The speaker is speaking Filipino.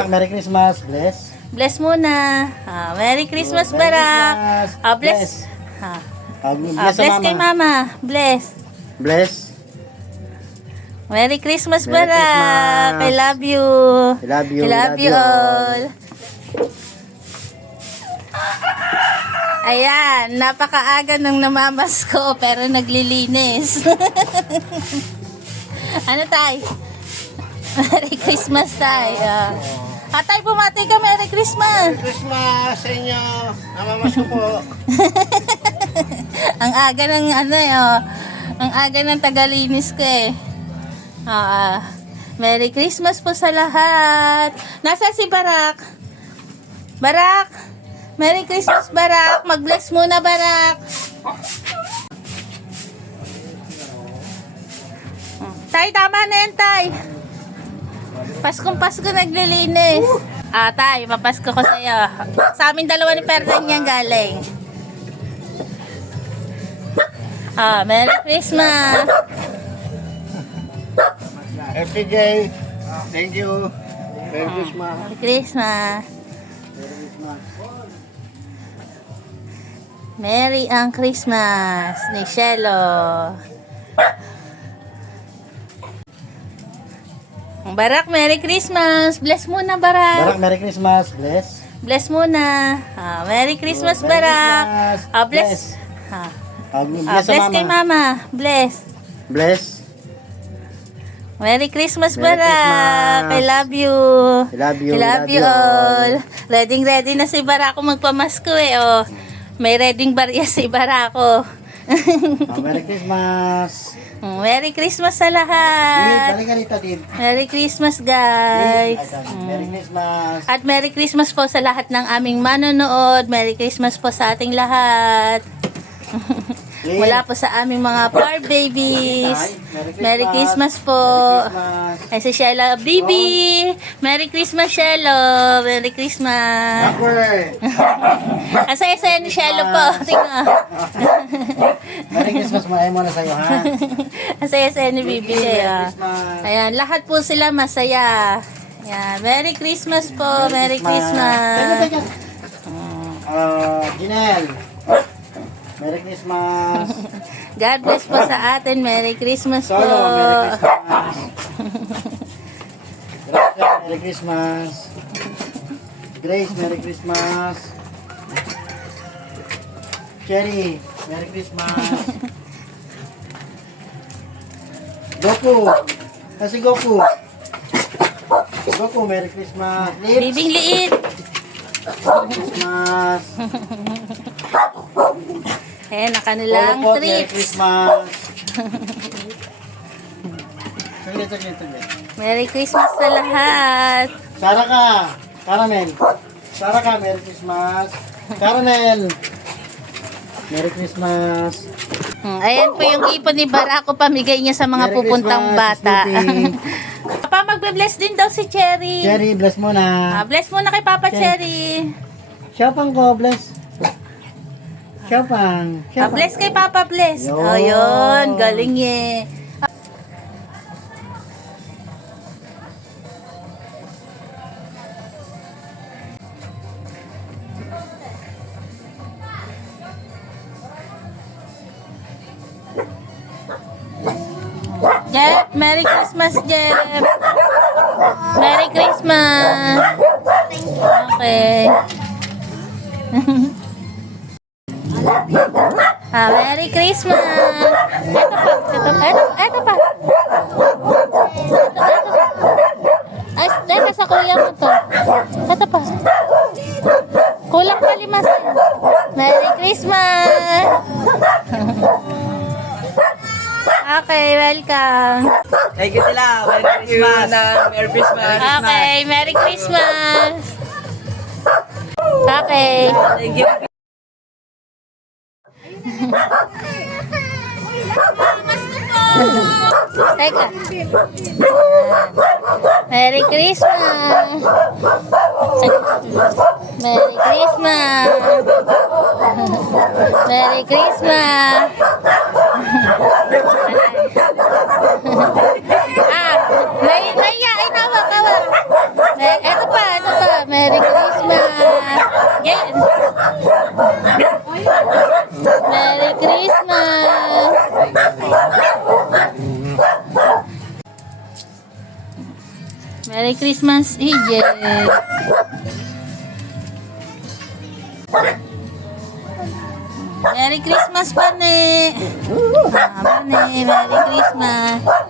Barak, Merry Christmas. Bless. Bless muna. Merry Christmas, Barak. Bless. Bless sa Bless kay mama. Mama. Bless. Bless. Merry Christmas, Merry Barak. Christmas. I love you. I love you. I love you all. Ayan, napakaaga nang namamasko pero naglilinis. Ano tay? Merry Christmas tay. Tay, bumati ka. Merry Christmas. Christmas sa inyo. Namamas ko po. Ang aga ng ang aga ng tagalinis ko eh. Merry Christmas po sa lahat. Nasa si Barak? Barak? Merry Christmas, Barak. Mag-bless muna, Barak. Tay, tama na yan, Tay. Paskong Pasko naglilinis. Tay, mapasko ko sa'yo. Sa amin dalawa ni Perdan yan galing. Merry Christmas. Happy day. Thank you. Merry Christmas. Merry Christmas. Merry ang Christmas ni Shelo. Barak, Merry Christmas. Bless muna, Barak. Barak, Merry Christmas. Bless. Bless muna. Merry Christmas, Merry Barak. Christmas. Bless. Bless sa Bless mama. kay Mama. Bless. Bless. Merry Christmas, Merry Barak. Christmas. I love you. I love you. I love you all. Ready na si Barako magpamasko eh. May ready barya si Barako. Merry Christmas. Merry Christmas sa Dave, lahat. balik ka dito, Dave. Merry Christmas, guys. Merry Christmas. At Merry Christmas po sa lahat ng aming manonood. Merry Christmas po sa ating lahat. Mula po sa aming mga par babies. Merry Christmas po. Ay si Shelo, Bibi. Merry Christmas, Shelo. Merry Christmas. Backward. Ang saya-saya ni Shelo po. Tingnan. Merry Christmas mo na sa'yo, ha? Ang saya-saya ni Bibi kaya. Christmas. Ayan, lahat po sila masaya. Ayan, Merry Christmas po. Merry Christmas. Jinel. Merry Christmas. God bless po sa atin. Merry Christmas po. Solo, Merry Christmas. Gracia, Merry Christmas. Grace, Merry Christmas. Cherry, Merry Christmas. Goku. Kasi Goku. Goku, Merry Christmas. Lips, Bibing liit. Merry Christmas. Ayan, na kanilang Polo po, Merry treats. Christmas. Saglit. Merry Christmas sa lahat. Sara ka. Caramel. Sara ka, Merry Christmas. Caramel. Merry Christmas. Ayan po yung ipon ni Barako, pamigay niya sa mga Merry pupuntang Christmas, bata. Snoopy. Papa, magbe-bless din daw si Cherry. Cherry, bless mo na. Bless muna kay Papa Cherry. Shopang ko, bless. Shopang. Bless kay Papa, bless. Yun. Ayun, galing eh. Jeff, Merry Christmas, Jeff. Merry Christmas. Okay. Merry Christmas. Ito pa. Ay, dito sa kuya mo to. Ito pa. Kulang pa 5. Merry Christmas. Okay, welcome. Thank you sila. Merry Christmas. Merry Christmas. Okay, Merry Christmas. Okay. Thank you. Teka. Merry Christmas. Merry Christmas. Merry Christmas. Naiya. Ay, tawa. Eto pa. Merry Christmas! Again! Merry Christmas! Merry Christmas, EJ! Merry Christmas, Pane! Pane, Merry Christmas!